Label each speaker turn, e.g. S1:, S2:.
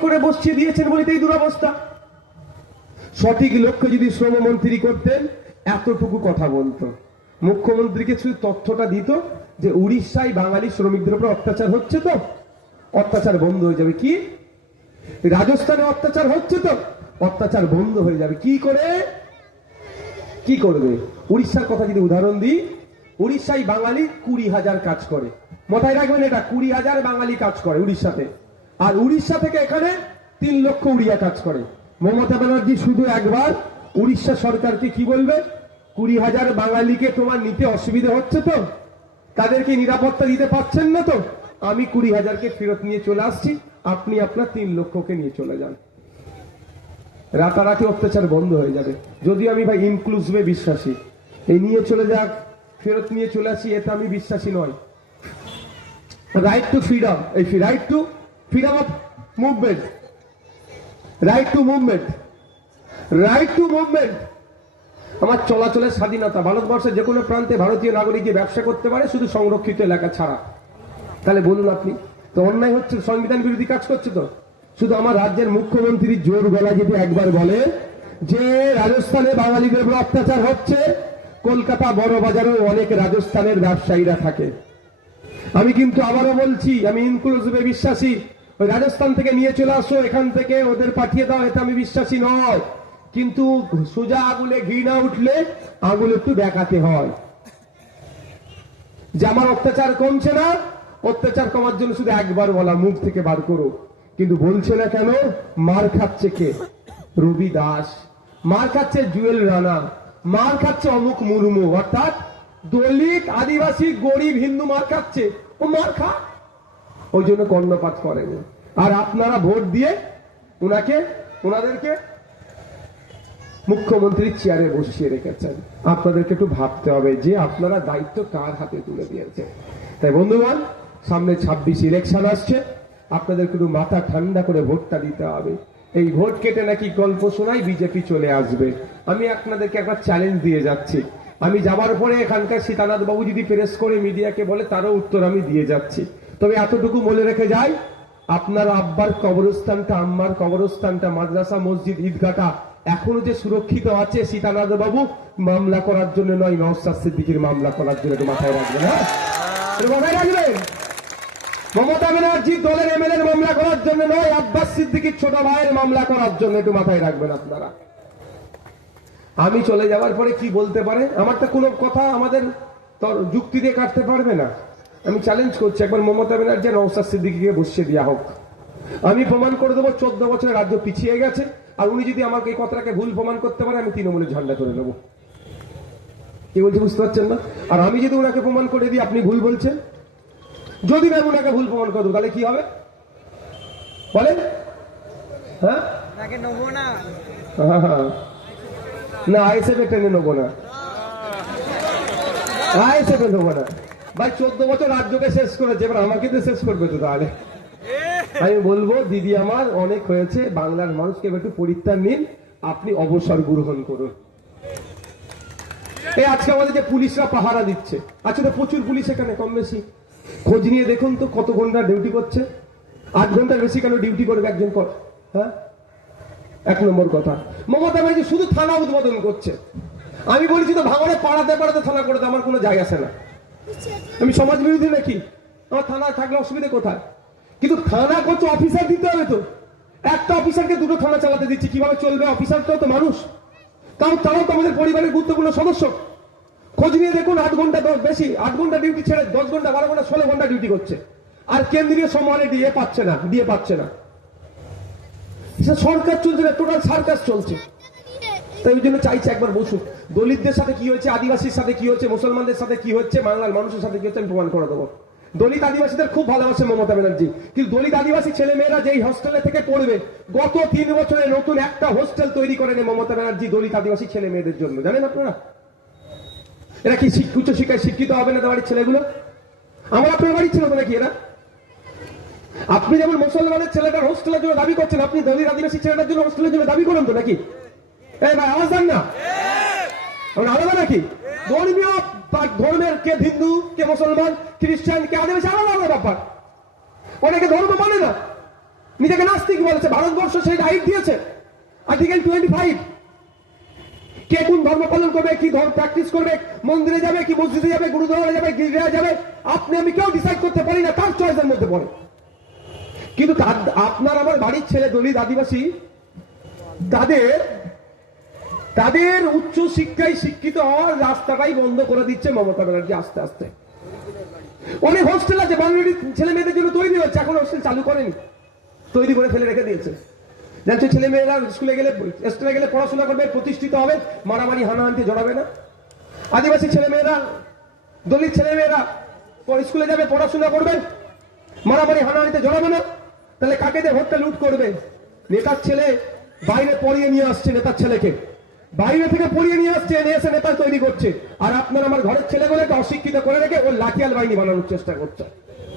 S1: করে বসিয়ে দিয়েছেন বলে এই দুরবস্থা। সঠিক লক্ষ্য যদি শ্রমমন্ত্রী করতেন, এতটুকু কথা বলতো। মুখ্যমন্ত্রীকে শুধু তথ্যটা দিত যে উড়িষ্যায় বাঙালি শ্রমিকদের উপর অত্যাচার হচ্ছে তো? অত্যাচার বন্ধ হয়ে যাবে কি? রাজস্থানে অত্যাচার হচ্ছে তো? অত্যাচার বন্ধ হয়ে যাবে। কি করে? কি করবে? উড়িষ্যার কথা যদি উদাহরণ দিই, উড়িষ্যায় বাঙালি কুড়ি হাজার কাজ করে। মাথায় রাখবেন এটা, কুড়ি হাজার বাঙালি কাজ করে উড়িষ্যাতে। আর উড়িষ্যা থেকে এখানে তিন লক্ষ উড়িয়া কাজ করে। মমতা ব্যানার্জি শুধু একবার, উড়িষ্যা সরকারকে কি বলবে? কুড়ি হাজার বাঙালিকে তোমার নিতে অসুবিধা হচ্ছে তো? তাদেরকে নিরাপত্তা দিতে পারছেন না তো? আমি কুড়ি হাজারকে ফেরত নিয়ে চলে আসছি, আপনি আপনার তিন লক্ষকে নিয়ে চলে যান। রাতারাতি অত্যাচার বন্ধ হয়ে যাবে। যদি আমি ভাই ইনক্লুসিভে বিশ্বাসী, এই নিয়ে চলে যাক, ফেরত নিয়ে চলে আসি, এতে আমি বিশ্বাসী নয়। রাইট টু ফ্রিডম এই right to freedom of movement right to movement right to movement আমার চলাচলের স্বাধীনতা। ভারতবর্ষের যে কোনো প্রান্তে ভারতীয় নাগরিক ব্যবসা করতে পারে, শুধু সংরক্ষিত এলাকা ছাড়া। তাহলে বলুন আপনি, তো অন্যায় হচ্ছে, সংবিধান বিরোধী কাজ করছে তো? শুধু আমার রাজ্যের মুখ্যমন্ত্রী জোর গলা যদি একবার বলে যে রাজস্থানে বাঙালিদের উপর অত্যাচার হচ্ছে, কলকাতা বড় বাজারেও অনেক রাজস্থানের ব্যবসায়ীরা থাকে। আমি কিন্তু আবারও বলছি, আমি ইনক্লুসিভে বিশ্বাসী। রাজস্থান থেকে নিয়ে চলে আসো, এখান থেকে ওদের পাঠিয়ে দাও, এতে আমি বিশ্বাসী নয়। কিন্তু সোজা আগুলে ঘি না উঠলে আগুল একটু দেখাতে হয়। যে আমার অত্যাচার কমছে না, অত্যাচার কমার জন্য শুধু একবার বলা মুখ থেকে বার করো। কিন্তু বলছে না কেন, মার খাচ্ছে কে? রবি দাস। মার খাচ্ছে জুয়েল রানা। মার খাচ্ছে অমুক মুর্মু। অর্থাৎ দলিত, আদিবাসী, গরিব, হিন্দু মার খাচ্ছে। ও মার খা ওই জন্য কর্ণপাত করেনি। আর আপনারা ভোট দিয়ে উনাকে ওনাদেরকে মুখ্যমন্ত্রীর চেয়ারে বসিয়ে রেখেছেন। আপনাদেরকে একটু ভাবতে হবে যে আপনারা দায়িত্ব কার হাতে তুলে দিয়েছে তাই বন্ধুবান সামনে ছাব্বিশ ইলেকশন আসছে। আপনাদেরকে একটু মাথা ঠান্ডা করে ভোটটা দিতে হবে। এই ভোট কেটে নাকি গল্প শোনাই বিজেপি চলে আসবে। আমি আপনাদেরকে একটা চ্যালেঞ্জ দিয়ে যাচ্ছি। আমি যাবার পরে এখানকার সীতানাথ বাবু যদি প্রেস করে মিডিয়াকে বলে, তারও উত্তর আমি দিয়ে যাচ্ছি। তবে এতটুকু বলে রেখে যাই, আপনার আব্বার কবরস্থানটা, আম্মার কবরস্থানটা, মাদ্রাসা, মসজিদ, ঈদগাটা এখনও যে সুরক্ষিত আছে সীতানাথ বাবু, মামলা করার জন্য নয়, নওসাদ সিদ্দিকির মামলা করার জন্য মাথায় রাখবেন হ্যাঁ? মাথায় রাখবেন? মমতা ব্যানার্জি দলের এমএলএ মামলা করার জন্য নয়, আব্বাস সিদ্দিকির ছোট ভাইয়ের মামলা করার জন্য একটু মাথায় রাখবেন আপনারা। আমি চলে যাওয়ার পরে কি বলতে পারে? আমার তো কোনো কথা আমাদের যুক্তি দিয়ে কাটতে পারবে না। আমি চ্যালেঞ্জ করছি একবার মমতা ব্যানার্জি নৌসাদ সিদ্দিকিকে বসিয়ে দেওয়া হোক। আমি প্রমাণ করে দেবো, চোদ্দ বছরের রাজ্য পিছিয়ে গেছে, আর উনি যদি আমাকে এই কথাটাকে ভুল প্রমাণ করতে পারে, আমি তৃণমূলের ঝান্ডা তুলে নেব। কি বলছি, বুঝতে পারছেন না? আর আমি যদি ওনাকে প্রমাণ করে দিই, আপনি ভুল বলছেন? যদি না ওনাকে ভুল প্রমাণ করে দেবো, তাহলে কি হবে? বলেন। হ্যাঁ?
S2: না
S1: আইএসএফ টেনে নেব না আইএসএফ নেব না। ভাই, চোদ্দ বছর রাজ্যকে শেষ করেছে, এবার আমাকে তো শেষ করবে তো তাহলে। আমি বলব, দিদি আমার অনেক হয়েছে, বাংলার মানুষকে একটু পরিত্রাণ নিন, আপনি অবসর গ্রহণ করুন। এই আজকে আমাদের যে পুলিশরা পাহারা দিচ্ছে আজকে তো প্রচুর পুলিশ এখানে, কম বেশি। খোঁজ নিয়ে দেখুন তো কত ঘণ্টা ডিউটি করছে। আট ঘণ্টার বেশি কেন ডিউটি করবে একজন হ্যাঁ? এক নম্বর কথা। মমতা ব্যানার্জি শুধু থানা উদ্বোধন করছে। আমি বলেছি তো ভাঙড়ে পাড়াতে পাড়াতে থানা করে আমার কোনো জায়গা আসে না। আমি সমাজ বিরোধী নাকি? আমার থানা থাকলে অসুবিধা কোথায়? কিন্তু থানা করছে, অফিসার দিতে হবে তো। একটা অফিসারকে দুটো থানা চালাতে দিচ্ছি। কীভাবে চলবে? অফিসার তো মানুষ। কারণ তারাও তো আমাদের পরিবারের গুরুত্বপূর্ণ সদস্য। খোঁজ নিয়ে দেখুন আট ঘণ্টা বেশি আট ঘণ্টা ডিউটি ছেড়ে দশ ঘণ্টা, বারো ঘণ্টা, ষোলো ঘণ্টা ডিউটি করছে। আর কেন্দ্রীয় সময়ে দিয়ে পাচ্ছে না, দিয়ে পাচ্ছে না। সরকার চলছে না টোটাল সার্কাস চলছে। তাই ওই জন্য চাইছে একবার বসুক। দলিতদের সাথে কি হচ্ছে আদিবাসীর সাথে কি হচ্ছে? মুসলমানদের সাথে কি হচ্ছে? বাংলার মানুষের সাথে কি হচ্ছে? আমি প্রমাণ করে দেবো। দলিত আদিবাসীদের খুব ভালোবাসে মমতা ব্যানার্জি। কিন্তু দলিত আদিবাসী ছেলে মেয়েরা যেই হোস্টেলে থেকে পড়বে, গত তিন বছরে নতুন একটা হোস্টেল তৈরি করেনি মমতা ব্যানার্জি দলিত আদিবাসী ছেলে মেয়েদের জন্য। জানেন আপনারা? এরা কি উচ্চ শিক্ষায় শিক্ষিত হবে না বাড়ির ছেলেগুলো? আমার আপনার বাড়ির ছিল নাকি এরা? আপনি যেমন মুসলমানের ছেলেটার হোস্টেলের জন্য দাবি করছেন, আপনি দলিত আদিবাসী ছেলেটার জন্য হোস্টেলের জন্য দাবি করেন তো নাকি? এই ভাই, আওয়াজ দেন না। আলাদা নাকি? ধর্মীয় বা- ধর্মের কে হিন্দু কে মুসলমান, খ্রিস্টান, কে আদিবাসী, আলাদা আলাদা ব্যাপার। অনেকে ধর্ম মানে না। নিজেকে নাস্তিক বলেছে, ভারতবর্ষ সেই রাইট দিয়েছে। আর্টিকেল টোয়েন্টি ফাইভ কে কোন ধর্ম পালন করবে, কি ধর্ম প্র্যাকটিস করবে, মন্দিরে যাবে, কি মসজিদে যাবে গুরুদ্বারে যাবে, গির্জায় যাবে, আপনি, আমি কেউ ডিসাইড করতে পারি না, তার চয়েসের মধ্যে পড়ে। কিন্তু আপনার, আমার বাড়ির ছেলে দলিত আদিবাসী, তাদের তাদের উচ্চ শিক্ষায় শিক্ষিত হওয়ার রাস্তাটাই বন্ধ করে দিচ্ছে মমতা ব্যানার্জি আস্তে আস্তে। অনেক হোস্টেল আছে বাঙালি ছেলে মেয়েদের জন্য তৈরি হচ্ছে, এখন হোস্টেল চালু করেনি। তৈরি করে ফেলে রেখে দিয়েছে। জানছো, ছেলে মেয়েরা স্কুলে গেলে স্কুলে গেলে পড়াশোনা করবে, প্রতিষ্ঠিত হবে, মারামারি হানাহানতে জড়াবে না। আদিবাসী ছেলে মেয়েরা, দলিত ছেলে মেয়েরা স্কুলে যাবে, পড়াশোনা করবে, মারামারি, হানাহানিতে জড়াবে না। তাহলে কাকে দিয়ে ভোটটা লুট করবে? নেতার ছেলে বাইরে পড়িয়ে নিয়ে আসছে নেতার ছেলেকে। বাইরে থেকে পড়িয়ে নিয়ে আসছে এনে এসে নেতা তৈরি করছে। আর আপনার আমার ঘরের ছেলেগুলোকে অশিক্ষিত করে রেখে ও লাঠিয়াল বাহিনী বানানোর চেষ্টা করছে।